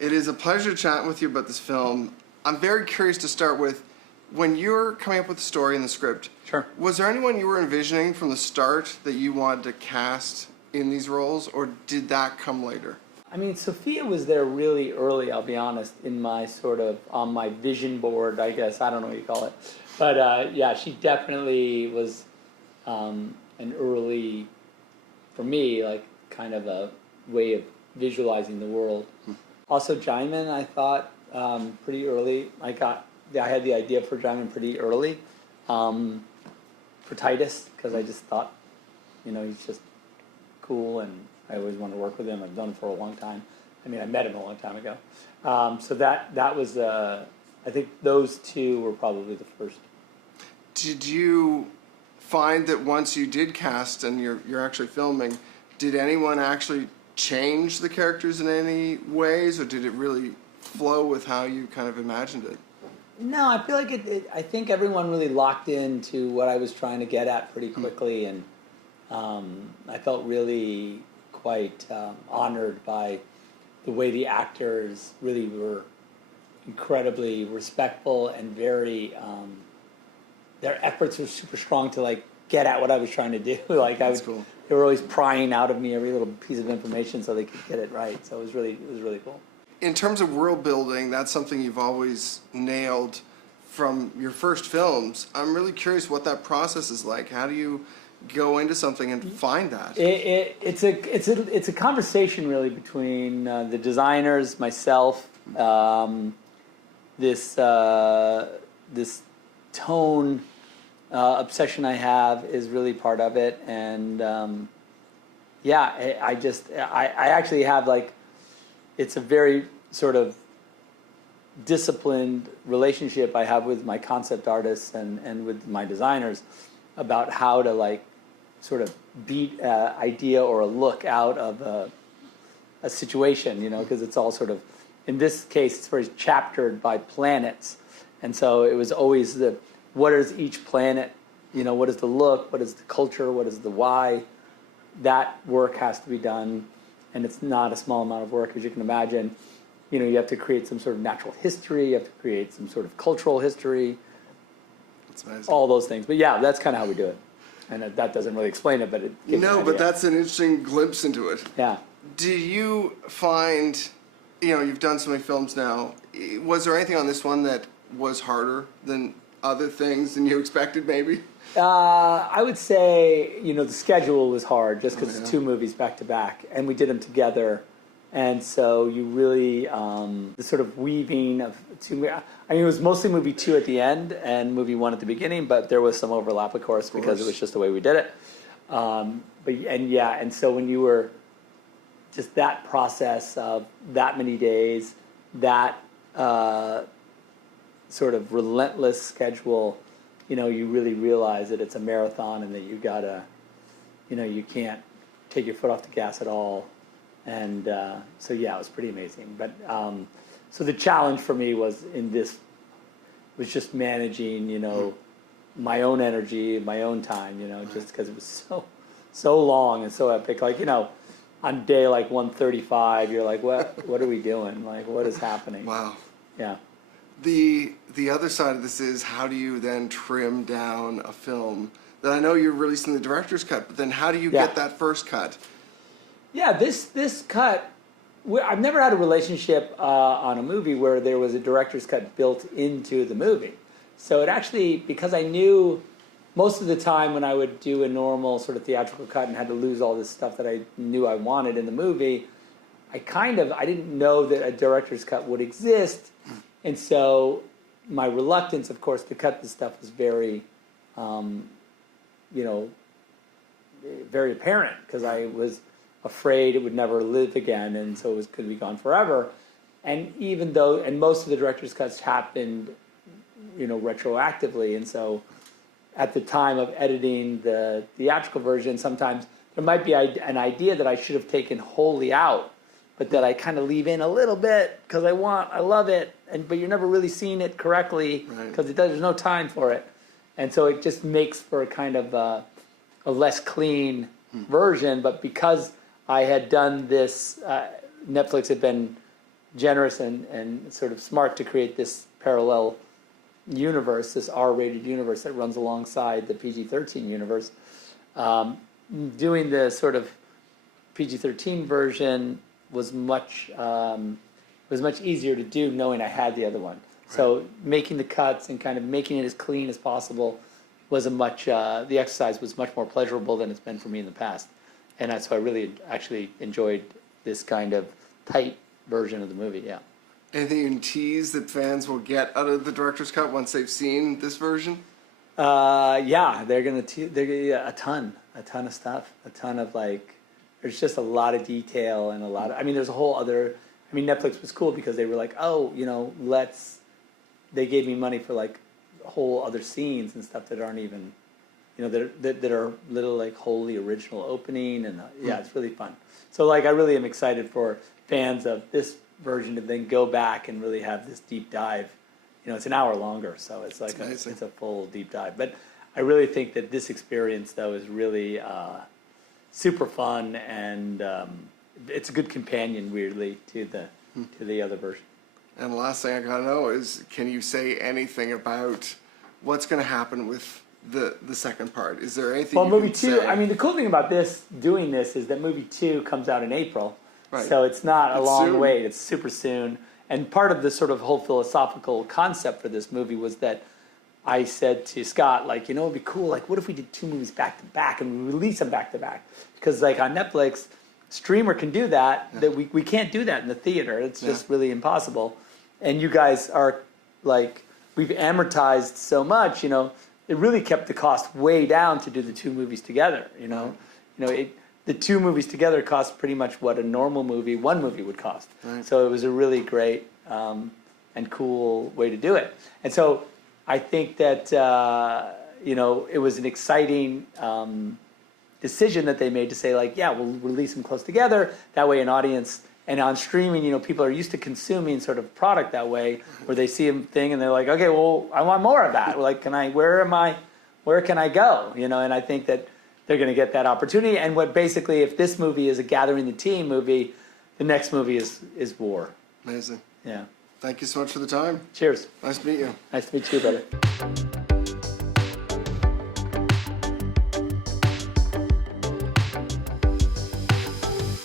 It is a pleasure chatting with you about this film. I'm very curious to start with, when you're coming up with the story and the script, Sure. Was there anyone you were envisioning from the start that you wanted to cast in these roles, or did that come later? I mean, Sofia was there really early, I'll be honest, in my sort of, on my vision board, I guess. I don't know what you call it. But yeah, she definitely was an early, for me, like kind of a way of visualizing the world. Also, Djimon, I thought pretty early. I had the idea for Djimon pretty early. For Titus, because I just thought, he's just cool, and I always wanted to work with him. I've done it for a long time. I mean, I met him a long time ago. So that was, I think those two were probably the first. Did you find that once you did cast and you're actually filming, did anyone actually change the characters in any ways, or did it really flow with how you kind of imagined it? No, I feel like I think everyone really locked into what I was trying to get at pretty quickly, and I felt really quite honored by the way the actors really were incredibly respectful and very, their efforts were super strong to like get at what I was trying to do. Like Cool. They were always prying out of me every little piece of information so they could get it right. So it was really cool. In terms of world building, that's something you've always nailed from your first films. I'm really curious what that process is like. How do you go into something and find that? It's a conversation really between the designers, myself, this tone obsession I have is really part of it, and I actually have like, it's a very sort of disciplined relationship I have with my concept artists and with my designers about how to like sort of beat an idea or a look out of a situation, because it's all sort of, in this case, it's very chaptered by planets. And so it was always what is each planet, what is the look, what is the culture, what is the why. That work has to be done, and it's not a small amount of work, as you can imagine. You have to create some sort of natural history, you have to create some sort of cultural history. That's amazing. All those things. But yeah, that's kind of how we do it. And that doesn't really explain it, but it gives No, but that's an interesting glimpse into it. Yeah. Do you find, you've done so many films now, was there anything on this one that was harder than other things than you expected, maybe? I would say, the schedule was hard just because it's 2 movies back to back, and we did them together. And so you really, the sort of weaving of 2, it was mostly movie 2 at the end and movie 1 at the beginning, but there was some overlap, of course, because it was just the way we did it. And so when you were just that process of that many days, that sort of relentless schedule, you really realize that it's a marathon and that you gotta, you can't take your foot off the gas at all. And so yeah, it was pretty amazing. But so the challenge for me was was just managing, my own energy, my own time, just because it was so long and so epic. Like, on day like 135, you're like, what are we doing? Like, what is happening? Wow. Yeah. The other side of this is, how do you then trim down a film that I know you're releasing the director's cut, but then how do you get that first cut? Yeah, this cut, I've never had a relationship on a movie where there was a director's cut built into the movie. So it actually, because I knew most of the time when I would do a normal sort of theatrical cut and had to lose all this stuff that I knew I wanted in the movie, I didn't know that a director's cut would exist. And so my reluctance, of course, to cut this stuff was very, very apparent, because I was afraid it would never live again, and so it could be gone forever. And most of the director's cuts happened, retroactively, and so at the time of editing the theatrical version, sometimes there might be an idea that I should have taken wholly out, but that I kind of leave in a little bit because I love it, but you're never really seeing it correctly because there's no time for it, and so it just makes for a kind of a less clean version. But because I had done this, Netflix had been generous and sort of smart to create this parallel universe, this R-rated universe that runs alongside the PG-13 universe. Doing the sort of PG-13 version was much easier to do, knowing I had the other one. Right. So making the cuts and kind of making it as clean as possible was the exercise was much more pleasurable than it's been for me in the past. And that's why I really actually enjoyed this kind of tight version of the movie, yeah. Anything you can tease that fans will get out of the director's cut once they've seen this version? Yeah, they're gonna a ton of stuff, a ton of like. There's just a lot of detail and a lot of. I mean, there's a whole other. I mean, Netflix was cool because they were like, oh, they gave me money for like whole other scenes and stuff that aren't even, that are little like wholly original opening, and yeah, it's really fun. So like, I really am excited for fans of this version to then go back and really have this deep dive. It's an hour longer, so it's like it's a full deep dive. But I really think that this experience though is really super fun, and it's a good companion, weirdly, to the other version. And the last thing I gotta know is, can you say anything about what's going to happen with the second part? Is there anything? Well, movie 2. I mean, the cool thing about doing this is that movie 2 comes out in April, right. So it's not a long wait. It's super soon. And part of the sort of whole philosophical concept for this movie was that I said to Scott, like, it'd be cool. Like, what if we did 2 movies back to back and we release them back to back? Because like on Netflix, streamer can do that. Yeah. That we can't do that in the theater. It's just really impossible. And you guys are like, we've amortized so much. It really kept the cost way down to do the 2 movies together. The 2 movies together cost pretty much what a normal one movie would cost. Right. So it was a really great and cool way to do it. And so I think that it was an exciting decision that they made to say, like, yeah, we'll release them close together. That way an audience, and on streaming, people are used to consuming sort of product that way, where they see a thing and they're like, okay, well, I want more of that. Like, where can I go? And I think that they're going to get that opportunity. And if this movie is a Gathering the Team movie, the next movie is War. Amazing. Yeah. Thank you so much for the time. Cheers. Nice to meet you. Nice to meet you, brother.